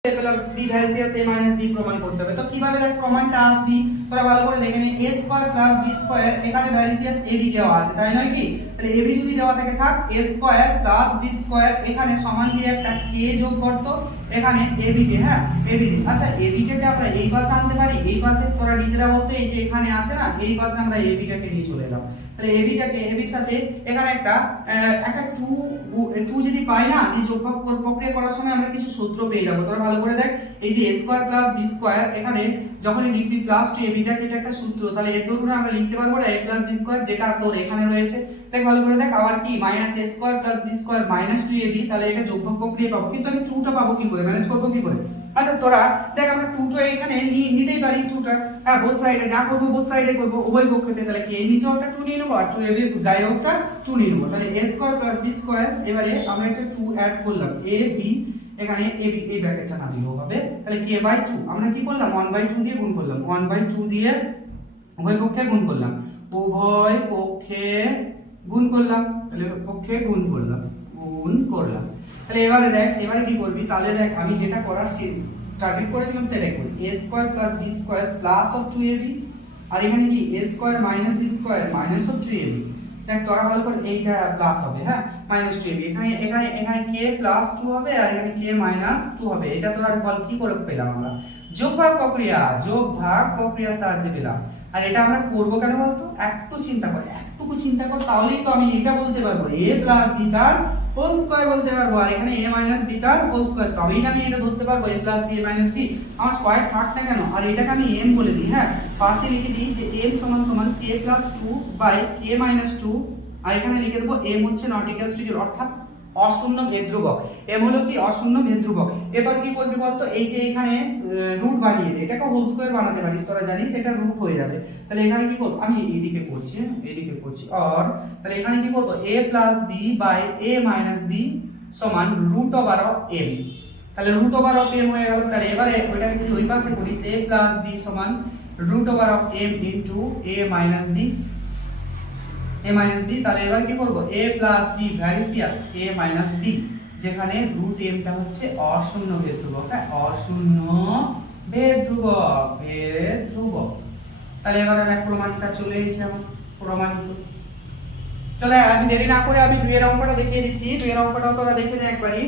B ভ্যারিসিয়াস a minus b প্রমাণ করতে হবে। তো কিভাবে দেখ প্রমাণটা আসবি তোরা ভালো করে দেখে নে। a square plus b square এখানে ভ্যারিসিয়াস ab দেওয়া আছে, তাই নয় কি? তাহলে ab যদি দেওয়া থাকে থাক a square plus b square এখানে সমান দিয়ে একটা k যোগ করতো এখানে ab দিয়ে, হ্যাঁ ab দিয়ে। আচ্ছা ab টাকে আমরা এই পাশে আনতে পারি, এই পাশে তোরা নিজেরা বলতে এই যে এখানে আছে না এই পাশে আমরা ab টাকে নিয়ে চলে এলাম। তাহলে ab টাকে ab এর সাথে এখানে একটা 2 যদি পাই না এই যোগফল প্রক্রিয়া করার সময় আমরা কিছু সূত্র পেয়ে যাব। তোরা ভালো করে দেখ এই যে a square plus b square এখানে যখনই লিখবি প্লাস 2ab দেখ এটা একটা সূত্র, তাহলে এর দরুন আমরা লিখতে পারবো a প্লাস b স্কয়ার যেটা তোর এখানে রয়েছে। দেখ ভালো করে দেখ আবার কি minus a square plus b square minus 2ab, তাহলে এটা যোগফল প্রক্রিয়া পাবো, কিন্তু আমি 2টা পাবো কি করে, ম্যানেজ করব কি করে? আচ্ছা তোরা দেখ আমরা 2টা এখানে নিতেই পারি 2টা, হ্যাঁ বোথ সাইডে যা করব বোথ সাইডে করব উভয় পক্ষতে। তাহলে কি এই নিচেও একটা 2 নিয়ে নেব আর 2ab গায়ে একটা 2 নিয়ে নেব। তাহলে a square plus b square এবারে আমরা একটা 2 অ্যাড করলাম ab এখানে ab এই ব্র্যাকেটটা না দিলেও হবে। তাহলে k বাই 2 আমরা কি করলাম 1/2 দিয়ে গুণ করলাম, 1/2 দিয়ে উভয় পক্ষে গুণ করলাম, উভয় পক্ষে গুণ করলাম, তাহলে পক্ষে গুণ করলাম। তাহলে এবারে দেখ এবারে কি করবি, তাহলে দেখ আমি যেটা করার টার্গেট করেছিলাম সেটাই করি। a square plus b square plus of 2ab আর এখানে কি a square minus b square minus of 2ab। দেখ তোরা ভালো করে এইটা প্লাস হবে, হ্যাঁ মাইনাস 2ab এখানে এখানে এখানে k প্লাস 2 হবে আর এখানে k মাইনাস 2 হবে। এটা তোরা বল কি করে পেলাম আমরা? যোগ ভাগ প্রক্রিয়ার সাহায্যে পেলাম। আর এটা আমরা করব কেন বলতো? একটুকু চিন্তা কর তাহলেই তো আমি এটা বলতে পারবো a প্লাস b তার হোল স্কয়ার বলতে পারবো, আর এখানে a মাইনাস b তার হোল স্কয়ার, তবেই না আমি এটা ধরতে পারবো a plus b a minus b। আমার স্কয়ার থাক না কেন, আর এটাকে আমি m বলে দিই, হ্যাঁ পাশে লিখে দিই যে m সমান সমান k plus 2 by k minus 2, আর এখানে লিখে দেবো m হচ্ছে নট ইকুয়ালস টু 0 অর্থাৎ অশূন্য ভেদ্রুবক। m হলো কি অশূন্য ভেদ্রুবক। এবার কি করবি বলতো এই যে এখানে রুট বানিয়ে দে, এটাকে হোল স্কয়ার বানাতে পারিস তোরা জানিস, এটা রুট হয়ে যাবে। তাহলে এখানে কি করব আমি এদিকে করছি আর তাহলে এখানে কি করব a plus b by a minus b সমান রুট ওভার অফ m। তাহলে রুট ওভার অফ m হয়ে গেল। তাহলে এবারে ওইটাকে যদি ওই পাশে করি a প্লাস b সমান root over of m into a minus b তাহলে এবার কি করব a প্লাস b ভ্যারিসিয়াস a মাইনাস b যেখানে রুট m টা হচ্ছে অশূন্য ভেদ্রুবক, হ্যাঁ অশূন্য ভেদ্রুবক। তাহলে এবারে এক প্রমাণটা চলে এসেছে আমার প্রমাণিত। চলে আমি দেরি না করে আমি 2 এর অঙ্কটা দেখিয়ে দিচ্ছি, 2 এর অঙ্কটাও তোরা দেখে নে একবারই।